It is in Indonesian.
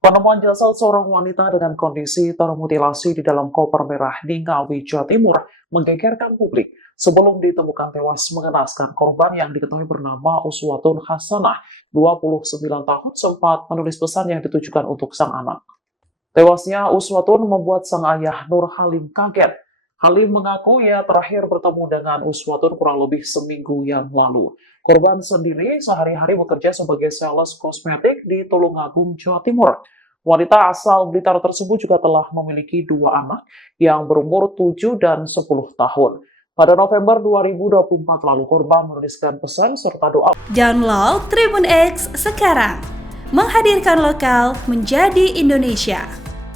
Penemuan jasad seorang wanita dengan kondisi termutilasi di dalam koper merah di Ngawi, Jawa Timur menggegerkan publik. Sebelum ditemukan tewas mengenaskan, korban yang diketahui bernama Uswatun Hasanah, 29 tahun, sempat menulis pesan yang ditujukan untuk sang anak. Tewasnya Uswatun membuat sang ayah Nur Halim kaget. Halim mengaku ia terakhir bertemu dengan Uswatun kurang lebih seminggu yang lalu. Korban sendiri sehari-hari bekerja sebagai sales kosmetik di Tulungagung, Jawa Timur. Wanita asal Blitar tersebut juga telah memiliki dua anak yang berumur 7 dan 10 tahun. Pada November 2024 lalu, korban menuliskan pesan serta doa. Download Tribun X sekarang, menghadirkan lokal menjadi Indonesia.